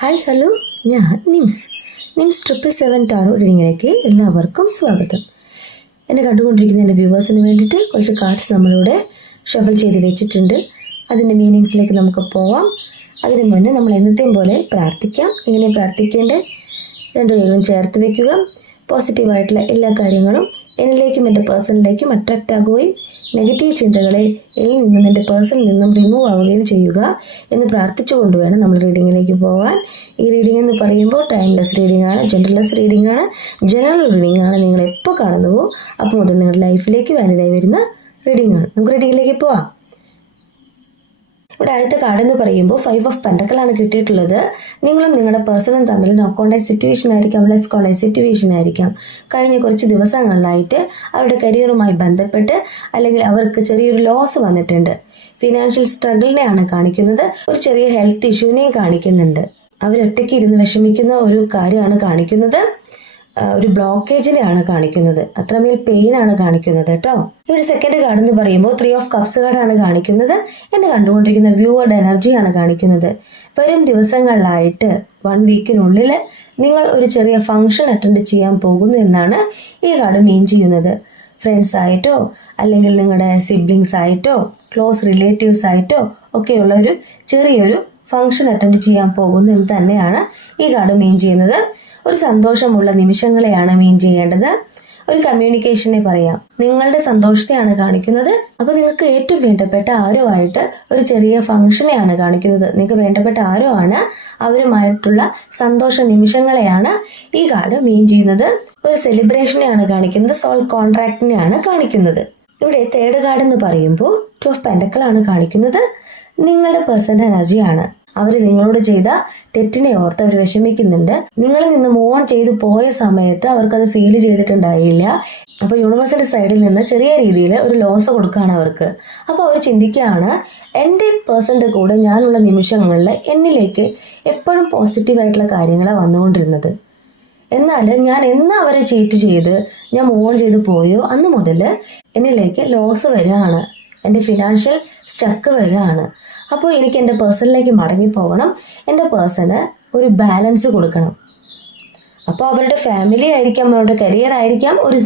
Hi hello, ഞാൻ nymphs 777 taro റീഡിങ്ങിലേക്ക് എല്ലാവർക്കും സ്വാഗതം. എന്നെ കണ്ടുകൊണ്ടിരിക്കുന്ന എൻ്റെ വ്യൂവേഴ്സിന് വേണ്ടിയിട്ട് കുറച്ച് കാർഡ്സ് നമ്മളിവിടെ ഷഫിൾ ചെയ്ത് വെച്ചിട്ടുണ്ട്. അതിൻ്റെ മീനിങ്സിലേക്ക് നമുക്ക് പോവാം. അതിന് മുന്നേ നമ്മൾ എന്നത്തെയും പോലെ പ്രാർത്ഥിക്കാം. എങ്ങനെ പ്രാർത്ഥിക്കേണ്ടത്? രണ്ട് കൈകളും ചേർത്ത് വയ്ക്കുക. പോസിറ്റീവായിട്ടുള്ള എല്ലാ കാര്യങ്ങളും എന്നിലേക്കും എൻ്റെ പേഴ്സണിലേക്കും അട്രാക്റ്റ് ആകുകയും നെഗറ്റീവ് ചിന്തകളെ എന്നിൽ നിന്നും എൻ്റെ പേഴ്സണിൽ നിന്നും റിമൂവ് ആവുകയും ചെയ്യുക എന്ന് പ്രാർത്ഥിച്ചുകൊണ്ട് വേണം നമ്മൾ റീഡിങ്ങിലേക്ക് പോകാൻ. ഈ റീഡിംഗ് എന്ന് പറയുമ്പോൾ ടൈംലെസ് റീഡിംഗ് ആണ്, ജെൻഡർലെസ് റീഡിംഗ് ആണ്, ജനറൽ റീഡിംഗ് ആണ്. നിങ്ങൾ എപ്പോൾ കാണുന്നുവോ അപ്പോൾ മുതൽ നിങ്ങളുടെ ലൈഫിലേക്ക് വാലിഡായി വരുന്ന റീഡിംഗ് ആണ്. നമുക്ക് റീഡിങ്ങിലേക്ക് പോവാം. ഇവിടെ ആദ്യത്തെ കാർഡ് എന്ന് പറയുമ്പോൾ 5 ഓഫ് പെന്റക്കിൾ ആണ് കിട്ടിയിട്ടുള്ളത്. നിങ്ങളും നിങ്ങളുടെ പേഴ്സണും തമ്മിൽ നോ കോണ്ടാക്ട് സിറ്റുവേഷൻ ആയിരിക്കാം, ലെസ് കോണ്ടാക്ട് സിറ്റുവേഷൻ ആയിരിക്കാം. കഴിഞ്ഞ കുറച്ച് ദിവസങ്ങളിലായിട്ട് അവരുടെ കരിയറുമായി ബന്ധപ്പെട്ട് അല്ലെങ്കിൽ അവർക്ക് ചെറിയൊരു ലോസ് വന്നിട്ടുണ്ട്. ഫിനാൻഷ്യൽ സ്ട്രഗിളിനെയാണ് കാണിക്കുന്നത്. ഒരു ചെറിയ ഹെൽത്ത് ഇഷ്യൂവിനെയും കാണിക്കുന്നുണ്ട്. അവരൊറ്റയ്ക്ക് ഇരുന്ന് വിഷമിക്കുന്ന ഒരു കാര്യമാണ് കാണിക്കുന്നത്. ഒരു ബ്ലോക്കേജിനെയാണ് കാണിക്കുന്നത്. അത്രമേൽ പെയിൻ ആണ് കാണിക്കുന്നത് കേട്ടോ. ഇവിടെ സെക്കൻഡ് കാർഡ് എന്ന് പറയുമ്പോൾ 3 ഓഫ് കപ്സ് കാർഡാണ് കാണിക്കുന്നത്. എന്നെ കണ്ടുകൊണ്ടിരിക്കുന്ന വ്യൂവറുടെ എനർജിയാണ് കാണിക്കുന്നത്. വരും ദിവസങ്ങളിലായിട്ട് 1 വീക്കിനുള്ളിൽ നിങ്ങൾ ഒരു ചെറിയ ഫംഗ്ഷൻ അറ്റൻഡ് ചെയ്യാൻ പോകുന്നു എന്നാണ് ഈ കാർഡ് മീൻ ചെയ്യുന്നത്. ഫ്രണ്ട്സ് ആയിട്ടോ അല്ലെങ്കിൽ നിങ്ങളുടെ സിബ്ലിങ്സ് ആയിട്ടോ ക്ലോസ് റിലേറ്റീവ്സ് ആയിട്ടോ ഒക്കെയുള്ള ഒരു ചെറിയൊരു ഫംഗ്ഷൻ അറ്റൻഡ് ചെയ്യാൻ പോകുന്നു എന്ന് തന്നെയാണ് ഈ കാർഡ് മീൻ ചെയ്യുന്നത്. ഒരു സന്തോഷമുള്ള നിമിഷങ്ങളെയാണ് മീൻ ചെയ്യേണ്ടത്. ഒരു കമ്മ്യൂണിക്കേഷനെ പറയാം. നിങ്ങളുടെ സന്തോഷത്തെയാണ് കാണിക്കുന്നത്. അപ്പൊ നിങ്ങൾക്ക് ഏറ്റവും വേണ്ടപ്പെട്ട ആരോ ആയിട്ട് ഒരു ചെറിയ ഫംഗ്ഷനെയാണ് കാണിക്കുന്നത്. നിങ്ങൾക്ക് വേണ്ടപ്പെട്ട ആരോ ആണ്, അവരുമായിട്ടുള്ള സന്തോഷ നിമിഷങ്ങളെയാണ് ഈ കാർഡ് മീൻ ചെയ്യുന്നത്. ഒരു സെലിബ്രേഷനെയാണ് കാണിക്കുന്നത്. സോൾ കോൺട്രാക്റ്റിനെയാണ് കാണിക്കുന്നത്. ഇവിടെ തേർഡ് കാർഡ് എന്ന് പറയുമ്പോൾ 2 ഓഫ് പെന്റക്കിൾ ആണ് കാണിക്കുന്നത്. നിങ്ങളുടെ പേഴ്സന്റെ എനർജിയാണ്. അവർ നിങ്ങളോട് ചെയ്ത തെറ്റിനെ ഓർത്ത് അവർ വിഷമിക്കുന്നുണ്ട്. നിങ്ങളിൽ നിന്ന് മൂവ് ഓൺ ചെയ്തു പോയ സമയത്ത് അവർക്കത് ഫീൽ ചെയ്തിട്ടുണ്ടായില്ല. അപ്പൊ യൂണിവേഴ്സിന്റെ സൈഡിൽ നിന്ന് ചെറിയ രീതിയിൽ ഒരു ലോസ് കൊടുക്കുകയാണ് അവർക്ക്. അപ്പൊ അവർ ചിന്തിക്കുകയാണ്, എൻ്റെ പേഴ്സന്റെ കൂടെ ഞാനുള്ള നിമിഷങ്ങളിൽ എന്നിലേക്ക് എപ്പോഴും പോസിറ്റീവായിട്ടുള്ള കാര്യങ്ങളാണ് വന്നുകൊണ്ടിരുന്നത്. എന്നാൽ ഞാൻ എന്ന് അവരെ ചീറ്റ് ചെയ്ത് ഞാൻ മൂവ് ഓൺ ചെയ്ത് പോയോ അന്ന് മുതൽ എന്നിലേക്ക് ലോസ് വരികയാണ്. എൻ്റെ ഫിനാൻഷ്യൽ സ്റ്റക്ക് വരികയാണ്. അപ്പോൾ എനിക്ക് എൻ്റെ പേഴ്സണിലേക്ക് മടങ്ങിപ്പോകണം. എൻ്റെ പേഴ്സണ് ഒരു ബാലൻസ് കൊടുക്കണം. അപ്പോൾ അവരുടെ ഫാമിലി ആയിരിക്കാം, അവരുടെ കരിയർ ആയിരിക്കാം ഒരു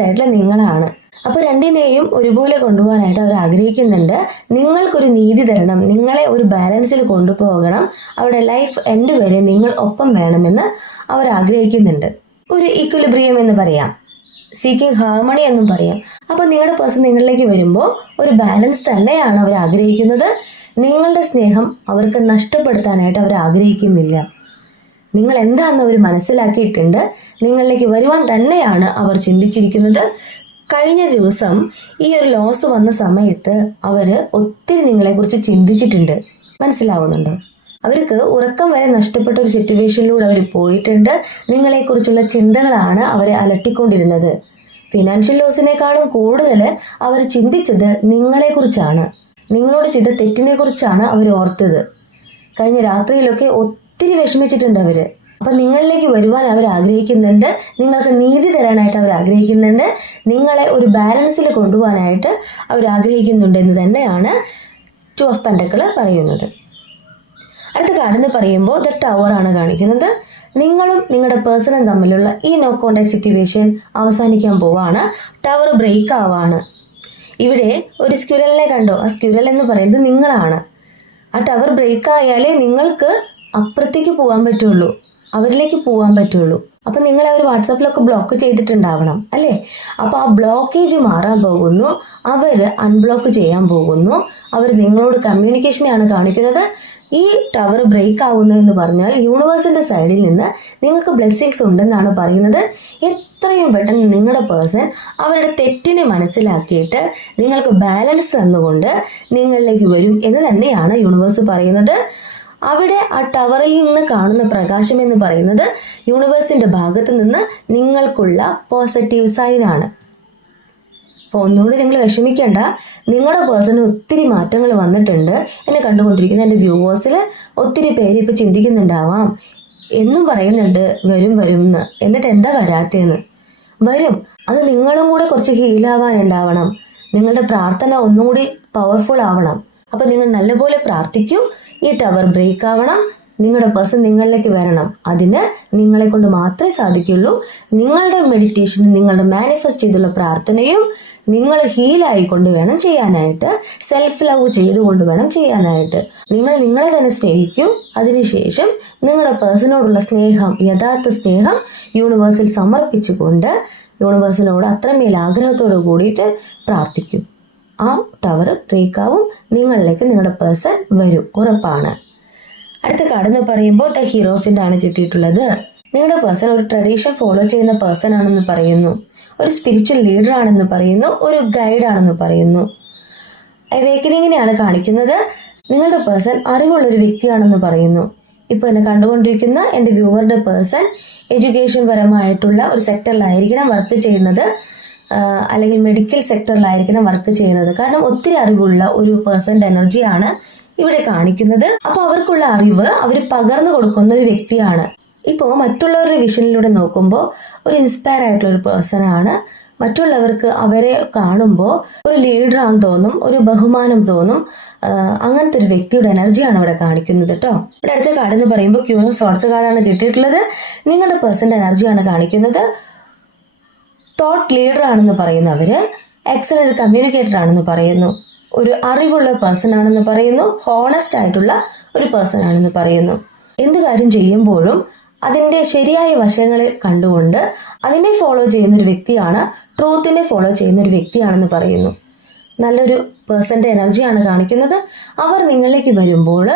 സൈഡിൽ നിങ്ങളാണ്. അപ്പോൾ രണ്ടിനെയും ഒരുപോലെ കൊണ്ടുപോകാനായിട്ട് അവർ ആഗ്രഹിക്കുന്നുണ്ട്. നിങ്ങൾക്കൊരു നീതി തരണം, നിങ്ങളെ ഒരു ബാലൻസിൽ കൊണ്ടുപോകണം. അവരുടെ ലൈഫ് എൻഡ് വരെ നിങ്ങൾ ഒപ്പം വേണമെന്ന് അവർ ആഗ്രഹിക്കുന്നുണ്ട്. ഒരു ഈക്വലിബ്രിയം എന്ന് പറയാം, സീക്കിംഗ് ഹാർമണി എന്നും പറയാം. അപ്പൊ നിങ്ങളുടെ പേഴ്സൺ നിങ്ങളിലേക്ക് വരുമ്പോൾ ഒരു ബാലൻസ് തന്നെയാണ് അവർ ആഗ്രഹിക്കുന്നത്. നിങ്ങളുടെ സ്നേഹം അവർക്ക് നഷ്ടപ്പെടുത്താനായിട്ട് അവർ ആഗ്രഹിക്കുന്നില്ല. നിങ്ങൾ എന്താണെന്ന് അവർ മനസ്സിലാക്കിയിട്ടുണ്ട്. നിങ്ങളിലേക്ക് വരുവാൻ തന്നെയാണ് അവർ ചിന്തിച്ചിരിക്കുന്നത്. കഴിഞ്ഞ ദിവസം ഈ ഒരു ലോസ് വന്ന സമയത്ത് അവര് ഒത്തിരി നിങ്ങളെക്കുറിച്ച് ചിന്തിച്ചിട്ടുണ്ട്. മനസ്സിലാവുന്നുണ്ടോ? അവർക്ക് ഉറക്കം വരെ നഷ്ടപ്പെട്ട ഒരു സിറ്റുവേഷനിലൂടെ അവർ പോയിട്ടുണ്ട്. നിങ്ങളെക്കുറിച്ചുള്ള ചിന്തകളാണ് അവരെ അലട്ടിക്കൊണ്ടിരുന്നത്. ഫിനാൻഷ്യൽ ലോസിനേക്കാളും കൂടുതൽ അവർ ചിന്തിച്ചത് നിങ്ങളെക്കുറിച്ചാണ്. നിങ്ങളോട് ചെയ്ത തെറ്റിനെ കുറിച്ചാണ് അവർ ഓർത്തത്. കഴിഞ്ഞ രാത്രിയിലൊക്കെ ഒത്തിരി വിഷമിച്ചിട്ടുണ്ട് അവര്. അപ്പൊ നിങ്ങളിലേക്ക് വരുവാൻ അവർ ആഗ്രഹിക്കുന്നുണ്ട്. നിങ്ങൾക്ക് നീതി തരാനായിട്ട് അവർ ആഗ്രഹിക്കുന്നുണ്ട്. നിങ്ങളെ ഒരു ബാലൻസിൽ കൊണ്ടുപോകാനായിട്ട് അവർ ആഗ്രഹിക്കുന്നുണ്ട് എന്ന് തന്നെയാണ് 2 ഓഫ് പെന്റക്കിൾ പറയുന്നത്. അടുത്ത കാർഡ് എന്ന് പറയുമ്പോൾ ദ ടവർ ആണ് കാണിക്കുന്നത്. നിങ്ങളും നിങ്ങളുടെ പേഴ്സണും തമ്മിലുള്ള ഈ നോ കോണ്ടാക്ട് സിറ്റുവേഷൻ അവസാനിക്കാൻ പോവാണ്. ടവർ ബ്രേക്ക് ആവാണ്. ഇവിടെ ഒരു സ്ക്വിരലിനെ കണ്ടോ? ആ സ്ക്വിരൽ എന്ന് പറയുന്നത് നിങ്ങളാണ്. ആ ടവർ ബ്രേക്ക് ആയാലേ നിങ്ങൾക്ക് അപ്പുറത്തേക്ക് പോകാൻ പറ്റുള്ളൂ, അവരിലേക്ക് പോകാൻ പറ്റുള്ളൂ. അപ്പൊ നിങ്ങൾ അവർ വാട്സാപ്പിലൊക്കെ ബ്ലോക്ക് ചെയ്തിട്ടുണ്ടാവണം അല്ലേ? അപ്പൊ ആ ബ്ലോക്കേജ് മാറാൻ പോകുന്നു. അവര് അൺബ്ലോക്ക് ചെയ്യാൻ പോകുന്നു. അവർ നിങ്ങളോട് കമ്മ്യൂണിക്കേഷനെയാണ് കാണിക്കുന്നത്. ഈ ടവർ ബ്രേക്ക് ആവുന്നു എന്ന് പറഞ്ഞാൽ യൂണിവേഴ്സിന്റെ സൈഡിൽ നിന്ന് നിങ്ങൾക്ക് ബ്ലെസ്സിങ്സ് ഉണ്ടെന്നാണ് പറയുന്നത്. എത്രയും പെട്ടെന്ന് നിങ്ങളുടെ പേഴ്സൺ അവരുടെ തെറ്റിനെ മനസ്സിലാക്കിയിട്ട് നിങ്ങൾക്ക് ബാലൻസ് തന്നുകൊണ്ട് നിങ്ങളിലേക്ക് വരും എന്ന് തന്നെയാണ് യൂണിവേഴ്സ് പറയുന്നത്. അവിടെ ആ ടവറിൽ നിന്ന് കാണുന്ന പ്രകാശം എന്ന് പറയുന്നത് യൂണിവേഴ്സിന്റെ ഭാഗത്ത് നിന്ന് നിങ്ങൾക്കുള്ള പോസിറ്റീവ് സൈനാണ്. അപ്പോൾ ഒന്നുകൂടി നിങ്ങൾ വിഷമിക്കേണ്ട. നിങ്ങളുടെ പേഴ്സണ് ഒത്തിരി മാറ്റങ്ങൾ വന്നിട്ടുണ്ട്. എന്നെ കണ്ടുകൊണ്ടിരിക്കുന്ന എൻ്റെ വ്യൂവേഴ്സിൽ ഒത്തിരി പേര് ഇപ്പൊ ചിന്തിക്കുന്നുണ്ടാവാം, എന്നും പറയുന്നുണ്ട് വരും എന്ന്. എന്നിട്ട് എന്താ വരാത്തേന്ന്? വരും. അത് നിങ്ങളും കൂടെ കുറച്ച് ഹീലാവാനുണ്ടാവണം. നിങ്ങളുടെ പ്രാർത്ഥന ഒന്നും കൂടി പവർഫുൾ ആവണം. അപ്പൊ നിങ്ങൾ നല്ലപോലെ പ്രാർത്ഥിക്കൂ. ഈ ടവർ ബ്രേക്ക് ആവണം. നിങ്ങളുടെ പേഴ്സൺ നിങ്ങളിലേക്ക് വരണം. അതിന് നിങ്ങളെ കൊണ്ട് മാത്രമേ സാധിക്കുള്ളൂ. നിങ്ങളുടെ മെഡിറ്റേഷനും നിങ്ങളുടെ മാനിഫെസ്റ്റ് ചെയ്തുള്ള പ്രാർത്ഥനയും നിങ്ങൾ ഹീലായിക്കൊണ്ട് വേണം ചെയ്യാനായിട്ട്. സെൽഫ് ലവ് ചെയ്തുകൊണ്ട് വേണം ചെയ്യാനായിട്ട്. നിങ്ങൾ നിങ്ങളെ തന്നെ സ്നേഹിക്കും. അതിനുശേഷം നിങ്ങളുടെ പേഴ്സണോടുള്ള സ്നേഹം, യഥാർത്ഥ സ്നേഹം യൂണിവേഴ്സിൽ സമർപ്പിച്ചുകൊണ്ട് യൂണിവേഴ്സിനോട് അത്രമേൽ ആഗ്രഹത്തോട് കൂടിയിട്ട് പ്രാർത്ഥിക്കും. ആ ടവർ ബ്രേക്കാവും, നിങ്ങളിലേക്ക് നിങ്ങളുടെ പേഴ്സൺ വരും, ഉറപ്പാണ്. അടുത്ത കാർഡ് എന്ന് പറയുമ്പോൾ ദ ഹീറോഫിൻ്റെ ആണ് കിട്ടിയിട്ടുള്ളത്. നിങ്ങളുടെ പേഴ്സൺ ഒരു ട്രഡീഷൻ ഫോളോ ചെയ്യുന്ന പേഴ്സൺ ആണെന്ന് പറയുന്നു. ഒരു സ്പിരിച്വൽ ലീഡർ ആണെന്ന് പറയുന്നു. ഒരു ഗൈഡ് ആണെന്ന് പറയുന്നു. അവേക്കനിങ്ങിനെയാണ് കാണിക്കുന്നത്. നിങ്ങളുടെ പേഴ്സൺ അറിവുള്ളൊരു വ്യക്തിയാണെന്ന് പറയുന്നു. ഇപ്പോൾ എന്നെ കണ്ടുകൊണ്ടിരിക്കുന്ന എൻ്റെ വ്യൂവറുടെ പേഴ്സൺ എഡ്യൂക്കേഷൻ പരമായിട്ടുള്ള ഒരു സെക്ടറിലായിരിക്കണം വർക്ക് ചെയ്യുന്നത്, അല്ലെങ്കിൽ മെഡിക്കൽ സെക്ടറിലായിരിക്കണം വർക്ക് ചെയ്യുന്നത്. കാരണം ഒത്തിരി അറിവുള്ള ഒരു പേഴ്സന്റെ എനർജിയാണ് ഇവിടെ കാണിക്കുന്നത്. അപ്പൊ അവർക്കുള്ള അറിവ് അവർ പകർന്നു കൊടുക്കുന്ന ഒരു വ്യക്തിയാണ്. ഇപ്പോൾ മറ്റുള്ളവരുടെ വിഷനിലൂടെ നോക്കുമ്പോൾ ഒരു ഇൻസ്പയർ ആയിട്ടുള്ള ഒരു പേഴ്സൺ ആണ്. മറ്റുള്ളവർക്ക് അവരെ കാണുമ്പോൾ ഒരു ലീഡറാന്ന് തോന്നും, ഒരു ബഹുമാനം തോന്നും. അങ്ങനത്തെ ഒരു വ്യക്തിയുടെ എനർജിയാണ് ഇവിടെ കാണിക്കുന്നത് കേട്ടോ. ഇവിടെ അടുത്ത കാർഡ് എന്ന് പറയുമ്പോൾ ക്യൂൻ ഓഫ് സോർട്സ് കാർഡാണ് കിട്ടിയിട്ടുള്ളത്. നിങ്ങളുടെ പേഴ്സന്റെ എനർജിയാണ് കാണിക്കുന്നത്. തോട്ട് ലീഡർ ആണെന്ന് പറയുന്നവര് എക്സലന്റ് കമ്മ്യൂണിക്കേറ്റർ ആണെന്ന് പറയുന്നു. ഒരു അറിവുള്ള പേഴ്സൺ ആണെന്ന് പറയുന്നു. ഹോണസ്റ്റ് ആയിട്ടുള്ള ഒരു പേഴ്സൺ ആണെന്ന് പറയുന്നു. എന്ത് കാര്യം ചെയ്യുമ്പോഴും അതിന്റെ ശരിയായ വശങ്ങളെ കണ്ടുകൊണ്ട് അതിനെ ഫോളോ ചെയ്യുന്ന ഒരു വ്യക്തിയാണ്. ട്രൂത്തിനെ ഫോളോ ചെയ്യുന്ന ഒരു വ്യക്തിയാണെന്ന് പറയുന്നു. നല്ലൊരു പേഴ്സന്റെ എനർജിയാണ് കാണിക്കുന്നത്. അവർ നിങ്ങളിലേക്ക് വരുമ്പോൾ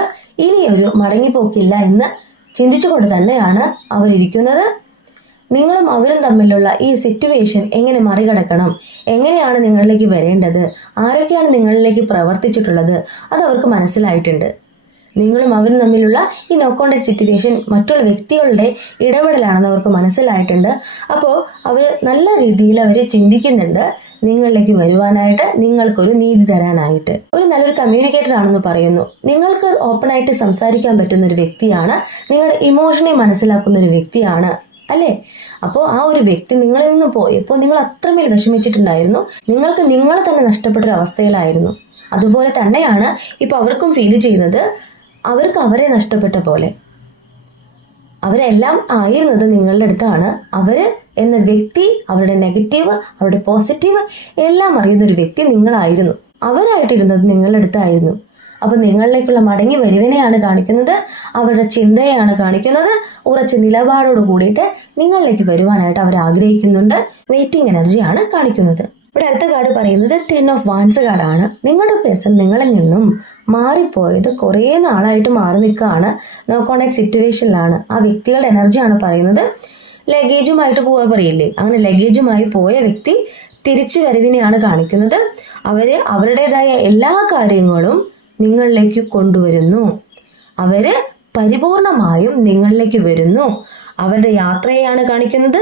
ഇനിയൊരു മടങ്ങിപ്പോക്കില്ല എന്ന് ചിന്തിച്ചുകൊണ്ട് തന്നെയാണ് അവരിയ്ക്കുന്നത്. നിങ്ങളും അവരും തമ്മിലുള്ള ഈ സിറ്റുവേഷൻ എങ്ങനെ മറികടക്കണം, എങ്ങനെയാണ് നിങ്ങളിലേക്ക് വരേണ്ടത്, ആരൊക്കെയാണ് നിങ്ങളിലേക്ക് പ്രവർത്തിച്ചിട്ടുള്ളത്, അത് അവർക്ക് മനസ്സിലായിട്ടുണ്ട്. നിങ്ങളും അവരും തമ്മിലുള്ള ഈ നോ കോണ്ടാക്ട് സിറ്റുവേഷൻ മറ്റുള്ള വ്യക്തികളുടെ ഇടപെടലാണെന്ന് അവർക്ക് മനസ്സിലായിട്ടുണ്ട്. അപ്പോൾ അവർ നല്ല രീതിയിൽ അവർ ചിന്തിക്കുന്നുണ്ട് നിങ്ങളിലേക്ക് വരുവാനായിട്ട്, നിങ്ങൾക്കൊരു നീതി തരാനായിട്ട്. ഒരു നല്ലൊരു കമ്മ്യൂണിക്കേറ്റർ ആണെന്ന് പറയുന്നു. നിങ്ങൾക്ക് ഓപ്പൺ ആയിട്ട് സംസാരിക്കാൻ പറ്റുന്ന ഒരു വ്യക്തിയാണ്. നിങ്ങളുടെ ഇമോഷനെ മനസ്സിലാക്കുന്ന ഒരു വ്യക്തിയാണ്, അല്ലേ? അപ്പോൾ ആ ഒരു വ്യക്തി നിങ്ങളിൽ നിന്ന് പോയപ്പോൾ നിങ്ങൾ അത്രമേൽ വിഷമിച്ചിട്ടുണ്ടായിരുന്നു. നിങ്ങൾക്ക് നിങ്ങളെ തന്നെ നഷ്ടപ്പെട്ടൊരു അവസ്ഥയിലായിരുന്നു. അതുപോലെ തന്നെയാണ് ഇപ്പൊ അവർക്കും ഫീൽ ചെയ്യുന്നത്. അവർക്ക് അവരെ നഷ്ടപ്പെട്ട പോലെ. അവരെല്ലാം ആയിരുന്നത് നിങ്ങളുടെ അടുത്താണ്. അവര് എന്ന വ്യക്തി, അവരുടെ നെഗറ്റീവ്, അവരുടെ പോസിറ്റീവ് എല്ലാം അറിയുന്ന ഒരു വ്യക്തി നിങ്ങളായിരുന്നു. അവരായിട്ടിരുന്നത് നിങ്ങളുടെ അടുത്തായിരുന്നു. അപ്പൊ നിങ്ങളിലേക്കുള്ള മടങ്ങി വരുവിനെയാണ് കാണിക്കുന്നത്. അവരുടെ ചിന്തയാണ് കാണിക്കുന്നത്. ഉറച്ച നിലപാടോട് കൂടിയിട്ട് നിങ്ങളിലേക്ക് വരുവാനായിട്ട് അവർ ആഗ്രഹിക്കുന്നുണ്ട്. വെയിറ്റിംഗ് എനർജിയാണ് കാണിക്കുന്നത്. ഇവിടെ അടുത്ത കാർഡ് പറയുന്നത് 10 ഓഫ് വാൻസ് കാർഡാണ്. നിങ്ങളുടെ പേഴ്സൺ നിങ്ങളിൽ നിന്നും മാറിപ്പോയത് കുറേ നാളായിട്ട് മാറി നിൽക്കുകയാണ്. നോ കോണ്ടാക്ട് സിറ്റുവേഷനിലാണ്. ആ വ്യക്തികളുടെ എനർജിയാണ് പറയുന്നത്. ലഗേജുമായിട്ട് പോവാ പറയില്ലേ, അങ്ങനെ ലഗേജുമായി പോയ വ്യക്തി തിരിച്ചു വരവിനെയാണ് കാണിക്കുന്നത്. അവരുടേതായ എല്ലാ കാര്യങ്ങളും നിങ്ങളിലേക്ക് കൊണ്ടുവരുന്നു. അവര് പരിപൂർണമായും നിങ്ങളിലേക്ക് വരുന്നു. അവരുടെ യാത്രയെയാണ് കാണിക്കുന്നത്.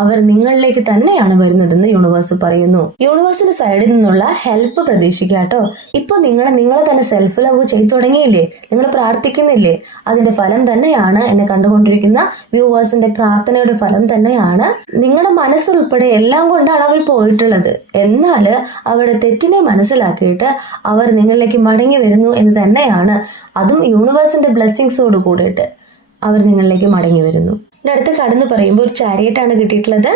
അവർ നിങ്ങളിലേക്ക് തന്നെയാണ് വരുന്നതെന്ന് യൂണിവേഴ്സ് പറയുന്നു. യൂണിവേഴ്സിന്റെ സൈഡിൽ നിന്നുള്ള ഹെൽപ്പ് പ്രതീക്ഷിക്കുക കേട്ടോ. ഇപ്പൊ നിങ്ങളെ തന്നെ സെൽഫ് ലവ് ചെയ്തു തുടങ്ങിയില്ലേ, നിങ്ങൾ പ്രാർത്ഥിക്കുന്നില്ലേ, അതിന്റെ ഫലം തന്നെയാണ് എന്നെ കണ്ടുകൊണ്ടിരിക്കുന്ന വ്യൂവേഴ്സിന്റെ പ്രാർത്ഥനയുടെ ഫലം തന്നെയാണ്. നിങ്ങളുടെ മനസ്സുൾപ്പെടെ എല്ലാം കൊണ്ടാണ് അവർ പോയിട്ടുള്ളത്. എന്നാൽ അവരുടെ തെറ്റിനെ മനസ്സിലാക്കിയിട്ട് അവർ നിങ്ങളിലേക്ക് മടങ്ങി വരുന്നു എന്ന് തന്നെയാണ്. അതും യൂണിവേഴ്സിന്റെ ബ്ലെസ്സിങ്സോട് കൂടിയിട്ട് അവർ നിങ്ങളിലേക്ക് മടങ്ങി വരുന്നു. അടുത്ത് കടന്ന് പറയുമ്പോൾ ഒരു ചാരിയറ്റാണ് കിട്ടിയിട്ടുള്ളത്.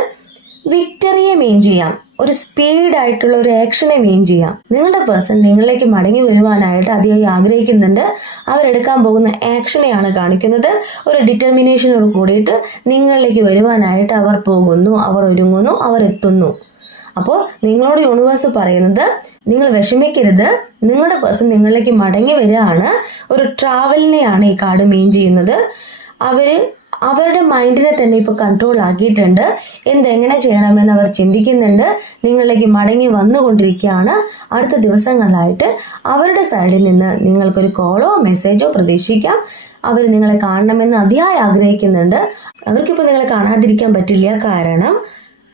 വിക്ടറിയെ മീൻ ചെയ്യാം, ഒരു സ്പീഡ് ആയിട്ടുള്ള ഒരു ആക്ഷനെ മീൻ ചെയ്യാം. നിങ്ങളുടെ പേഴ്സൺ നിങ്ങളിലേക്ക് മടങ്ങി വരുവാനായിട്ട് അതിയായി ആഗ്രഹിക്കുന്നുണ്ട്. അവരെടുക്കാൻ പോകുന്ന ആക്ഷനെയാണ് കാണിക്കുന്നത്. ഒരു ഡിറ്റർമിനേഷനോട് കൂടിയിട്ട് നിങ്ങളിലേക്ക് വരുവാനായിട്ട് അവർ പോകുന്നു, അവർ ഒരുങ്ങുന്നു, അവർ എത്തുന്നു. അപ്പോൾ നിങ്ങളോട് യൂണിവേഴ്സ് പറയുന്നത് നിങ്ങൾ വിഷമിക്കരുത്. നിങ്ങളുടെ പേഴ്സൺ നിങ്ങളിലേക്ക് മടങ്ങി വരികയാണ്. ഒരു ട്രാവലിനെയാണ് ഈ കാർഡ് മീൻ ചെയ്യുന്നത്. അവരുടെ മൈൻഡിനെ തന്നെ ഇപ്പൊ കൺട്രോൾ ആക്കിയിട്ടുണ്ട്. എന്തെങ്ങനെ ചെയ്യണമെന്ന് അവർ ചിന്തിക്കുന്നുണ്ട്. നിങ്ങളിലേക്ക് മടങ്ങി വന്നുകൊണ്ടിരിക്കുകയാണ്. അടുത്ത ദിവസങ്ങളിലായിട്ട് അവരുടെ സൈഡിൽ നിന്ന് നിങ്ങൾക്കൊരു കോളോ മെസ്സേജോ പ്രതീക്ഷിക്കാം. അവർ നിങ്ങളെ കാണണമെന്ന് അതിയായി ആഗ്രഹിക്കുന്നുണ്ട്. അവർക്കിപ്പോൾ നിങ്ങളെ കാണാതിരിക്കാൻ പറ്റില്ല. കാരണം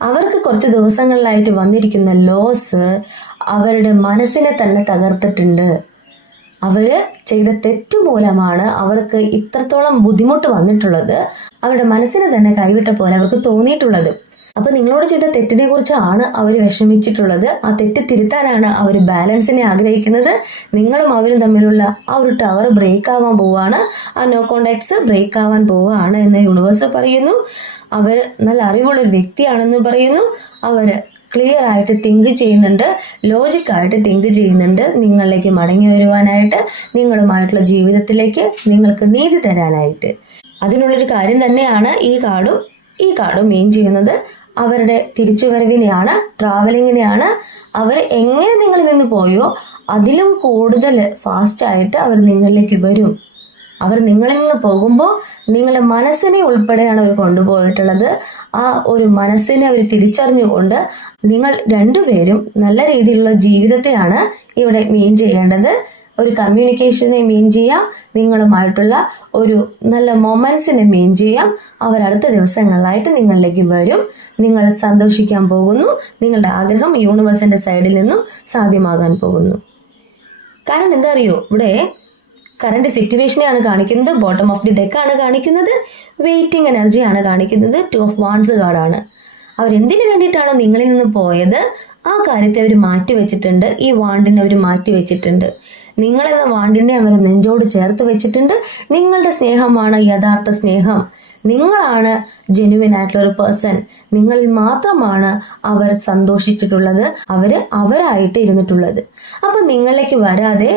അവർക്ക് കുറച്ച് ദിവസങ്ങളിലായിട്ട് വന്നിരിക്കുന്ന ലോസ് അവരുടെ മനസ്സിനെ തന്നെ തകർത്തിട്ടുണ്ട്. അവര് ചെയ്ത തെറ്റു മൂലമാണ് അവർക്ക് ഇത്രത്തോളം ബുദ്ധിമുട്ട് വന്നിട്ടുള്ളത്. അവരുടെ മനസ്സിനെ തന്നെ കൈവിട്ട പോലെ അവർക്ക് തോന്നിയിട്ടുള്ളത്. അപ്പൊ നിങ്ങളോട് ചെയ്ത തെറ്റിനെ കുറിച്ചാണ് അവർ വിഷമിച്ചിട്ടുള്ളത്. ആ തെറ്റ് തിരുത്താനാണ് അവർ ബാലൻസിനെ ആഗ്രഹിക്കുന്നത്. നിങ്ങളും അവരും തമ്മിലുള്ള ആ ഒരു ടവർ ബ്രേക്ക് ആവാൻ പോവാണ്, ആ നോ കോണ്ടാക്ട്സ് ബ്രേക്ക് ആവാൻ പോവാണ് എന്ന് യൂണിവേഴ്സ് പറയുന്നു. അവർ നല്ല അറിവുള്ള ഒരു വ്യക്തിയാണെന്ന് പറയുന്നു. അവര് ക്ലിയർ ആയിട്ട് തിങ്ക് ചെയ്യുന്നുണ്ട്, ലോജിക്കായിട്ട് തിങ്ക് ചെയ്യുന്നുണ്ട്, നിങ്ങളിലേക്ക് മടങ്ങി വരുവാനായിട്ട്, നിങ്ങളുമായിട്ടുള്ള ജീവിതത്തിലേക്ക് നിങ്ങൾക്ക് നീതി തരാനായിട്ട്. അതിനുള്ളൊരു കാര്യം തന്നെയാണ് ഈ കാർഡും മീൻ ചെയ്യുന്നത്. അവരുടെ തിരിച്ചുവരവിനെയാണ്, ട്രാവലിങ്ങിനെയാണ്. അവർ എങ്ങനെ നിങ്ങളിൽ നിന്ന് പോയോ അതിലും കൂടുതൽ ഫാസ്റ്റായിട്ട് അവർ നിങ്ങളിലേക്ക് വരും. അവർ നിങ്ങളിൽ നിന്ന് പോകുമ്പോൾ നിങ്ങളുടെ മനസ്സിനെ ഉൾപ്പെടെയാണ് അവർ കൊണ്ടുപോയിട്ടുള്ളത്. ആ ഒരു മനസ്സിനെ അവർ തിരിച്ചറിഞ്ഞുകൊണ്ട് നിങ്ങൾ രണ്ടുപേരും നല്ല രീതിയിലുള്ള ജീവിതത്തെയാണ് ഇവിടെ മീൻ ചെയ്യേണ്ടത്. ഒരു കമ്മ്യൂണിക്കേഷനെ മീൻ ചെയ്യാം, നിങ്ങളുമായിട്ടുള്ള ഒരു നല്ല മൊമെന്റ്സിനെ മീൻ ചെയ്യാം. അവർ അടുത്ത ദിവസങ്ങളിലായിട്ട് നിങ്ങളിലേക്ക് വരും, നിങ്ങൾ സന്തോഷിക്കാൻ പോകുന്നു, നിങ്ങളുടെ ആഗ്രഹം യൂണിവേഴ്സിന്റെ സൈഡിൽ നിന്നും സാധ്യമാകാൻ പോകുന്നു. കാരണം എന്താ അറിയോ, ഇവിടെ കറണ്ട് സിറ്റുവേഷനെയാണ് കാണിക്കുന്നത്, ബോട്ടം ഓഫ് ദി ഡെക്ക് ആണ് കാണിക്കുന്നത്, വെയിറ്റിംഗ് എനർജിയാണ് കാണിക്കുന്നത്, 2 ഓഫ് വാൻഡ്സ് കാർഡാണ്. അവരെന്തിനു വേണ്ടിയിട്ടാണോ നിങ്ങളിൽ നിന്ന് പോയത് ആ കാര്യത്തെ അവർ മാറ്റി വെച്ചിട്ടുണ്ട്. ഈ വാണ്ടിനെ അവർ മാറ്റി വെച്ചിട്ടുണ്ട്. നിങ്ങളെന്ന വാണ്ടിനെ അവർ നെഞ്ചോട് ചേർത്ത് വെച്ചിട്ടുണ്ട്. നിങ്ങളുടെ സ്നേഹമാണ് യഥാർത്ഥ സ്നേഹം. നിങ്ങളാണ് ജെനുവിൻ ആയിട്ടുള്ള ഒരു പേഴ്സൺ. നിങ്ങളിൽ മാത്രമാണ് അവർ സന്തോഷിച്ചിട്ടുള്ളത്, അവരായിട്ട് ഇരുന്നിട്ടുള്ളത്. അപ്പൊ നിങ്ങളിലേക്ക് വരാതെ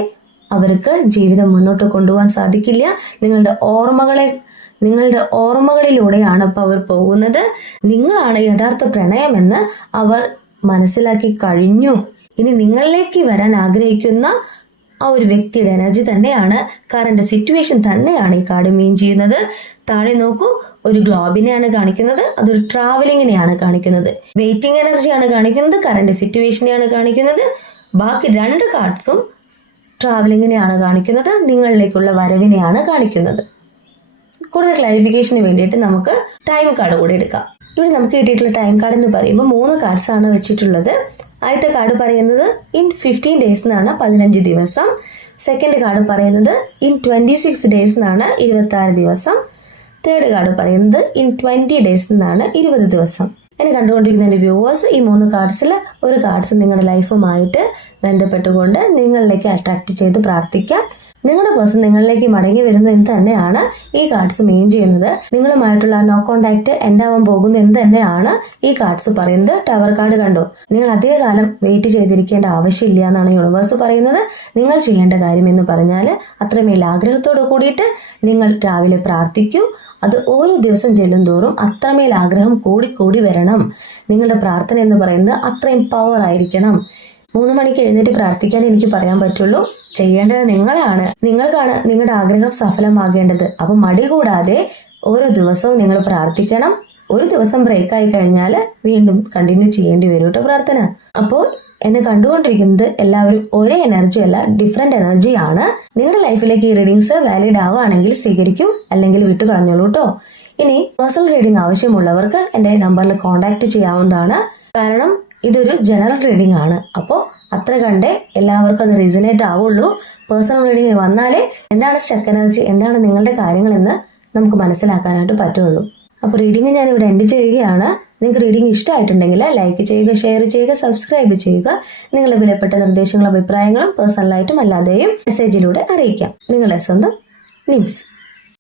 അവർക്ക് ജീവിതം മുന്നോട്ട് കൊണ്ടുപോകാൻ സാധിക്കില്ല. നിങ്ങളുടെ ഓർമ്മകളിലൂടെയാണ് ഇപ്പൊ അവർ പോകുന്നത്. നിങ്ങളാണ് യഥാർത്ഥ പ്രണയമെന്ന് അവർ മനസ്സിലാക്കി കഴിഞ്ഞു. ഇനി നിങ്ങളിലേക്ക് വരാൻ ആഗ്രഹിക്കുന്ന ആ ഒരു വ്യക്തിയുടെ എനർജി തന്നെയാണ്, കറണ്ട് സിറ്റുവേഷൻ തന്നെയാണ് ഈ കാർഡ് മീൻ ചെയ്യുന്നത്. താഴെ നോക്കൂ, ഒരു ഗ്ലോബിനെയാണ് കാണിക്കുന്നത്, അതൊരു ട്രാവലിങ്ങിനെയാണ് കാണിക്കുന്നത്. വെയിറ്റിംഗ് എനർജിയാണ് കാണിക്കുന്നത്, കറണ്ട് സിറ്റുവേഷനെയാണ് കാണിക്കുന്നത്. ബാക്കി 2 കാർഡ്സും ട്രാവലിങ്ങിനെയാണ് കാണിക്കുന്നത്, നിങ്ങളിലേക്കുള്ള വരവിനെയാണ് കാണിക്കുന്നത്. കൂടുതൽ ക്ലാരിഫിക്കേഷന് വേണ്ടിയിട്ട് നമുക്ക് ടൈം കാർഡ് കൂടി എടുക്കാം. ഇവിടെ നമുക്ക് കിട്ടിയിട്ടുള്ള ടൈം കാർഡ് എന്ന് പറയുമ്പോൾ 3 കാർഡ്സ് ആണ് വെച്ചിട്ടുള്ളത്. ആദ്യത്തെ കാർഡ് പറയുന്നത് ഇൻ 15 ഡേയ്സ് എന്നാണ്, 15 ദിവസം. സെക്കൻഡ് കാർഡ് പറയുന്നത് ഇൻ 26 ഡേയ്സ് എന്നാണ്, 26 ദിവസം. തേർഡ് കാർഡ് പറയുന്നത് ഇൻ 20 ഡേയ്സ് എന്നാണ്, 20 ദിവസം. എന്നെ കണ്ടുകൊണ്ടിരിക്കുന്ന എൻ്റെ വ്യൂവേഴ്സ്, ഈ 3 കാർഡ്സിൽ ഒരു കാർഡ്സ് നിങ്ങളുടെ ലൈഫുമായിട്ട് ബന്ധപ്പെട്ടുകൊണ്ട് നിങ്ങളിലേക്ക് അട്രാക്ട് ചെയ്ത് പ്രാർത്ഥിക്കാം. നിങ്ങളുടെ പേഴ്സൺ നിങ്ങളിലേക്ക് മടങ്ങി വരുന്നു എന്ന് തന്നെയാണ് ഈ കാർഡ്സ് മീൻ ചെയ്യുന്നത്. നിങ്ങളുമായിട്ടുള്ള നോ കോണ്ടാക്ട് എൻഡ് ആവാൻ പോകുന്നു എന്ന് തന്നെയാണ് ഈ കാർഡ്സ് പറയുന്നത്. ടവർ കാർഡ് കണ്ടോ, നിങ്ങൾ അധികകാലം വെയിറ്റ് ചെയ്തിരിക്കേണ്ട ആവശ്യമില്ല എന്നാണ് യൂണിവേഴ്സ് പറയുന്നത്. നിങ്ങൾ ചെയ്യേണ്ട കാര്യം എന്ന് പറഞ്ഞാൽ അത്രമേൽ ആഗ്രഹത്തോട് കൂടിയിട്ട് നിങ്ങൾ രാവിലെ പ്രാർത്ഥിക്കൂ. അത് ഓരോ ദിവസം ചെല്ലും തോറും അത്രമേൽ ആഗ്രഹം കൂടി വരണം. നിങ്ങളുടെ പ്രാർത്ഥന എന്ന് പറയുന്നത് അത്രയും പവർ ആയിരിക്കണം. 3 മണിക്ക് എഴുന്നേറ്റ് പ്രാർത്ഥിക്കാൻ എനിക്ക് പറയാൻ പറ്റുള്ളൂ. ചെയ്യേണ്ടത് നിങ്ങൾക്കാണ് നിങ്ങളുടെ ആഗ്രഹം സഫലമാകേണ്ടത്. അപ്പൊ മടി കൂടാതെ ഓരോ ദിവസവും നിങ്ങൾ പ്രാർത്ഥിക്കണം. ഒരു ദിവസം ബ്രേക്ക് ആയി കഴിഞ്ഞാൽ വീണ്ടും കണ്ടിന്യൂ ചെയ്യേണ്ടി വരും കേട്ടോ പ്രാർത്ഥന. അപ്പോൾ എന്നെ കണ്ടുകൊണ്ടിരിക്കുന്നത് എല്ലാവരും ഒരേ എനർജി അല്ല, ഡിഫറെന്റ് എനർജിയാണ്. നിങ്ങളുടെ ലൈഫിലേക്ക് ഈ റീഡിങ്സ് വാലിഡ് ആവുകയാണെങ്കിൽ സ്വീകരിക്കും, അല്ലെങ്കിൽ വിട്ടു കളഞ്ഞോളൂ കേട്ടോ. ഇനി പേഴ്സണൽ റീഡിംഗ് ആവശ്യമുള്ളവർക്ക് എൻ്റെ നമ്പറിൽ കോൺടാക്ട് ചെയ്യാവുന്നതാണ്. കാരണം ഇതൊരു ജനറൽ റീഡിംഗ് ആണ്. അപ്പോൾ അത്ര കണ്ടേ എല്ലാവർക്കും അത് റീസണേറ്റ് ആവുള്ളൂ. പേഴ്സണൽ റീഡിംഗ് വന്നാലേ എന്താണ് സ്റ്റക്ക് എനർജി, എന്താണ് നിങ്ങളുടെ കാര്യങ്ങളെന്ന് നമുക്ക് മനസ്സിലാക്കാനായിട്ട് പറ്റുള്ളൂ. അപ്പോൾ റീഡിംഗ് ഞാനിവിടെ എൻഡ് ചെയ്യുകയാണ്. നിങ്ങൾക്ക് റീഡിംഗ് ഇഷ്ടമായിട്ടുണ്ടെങ്കിൽ ലൈക്ക് ചെയ്യുക, ഷെയർ ചെയ്യുക, സബ്സ്ക്രൈബ് ചെയ്യുക. നിങ്ങളുടെ വിലപ്പെട്ട നിർദ്ദേശങ്ങളും അഭിപ്രായങ്ങളും പേഴ്സണലായിട്ടും അല്ലാതെയും മെസ്സേജിലൂടെ അറിയിക്കാം. നിങ്ങളെ സ്വന്തം നിംസ്.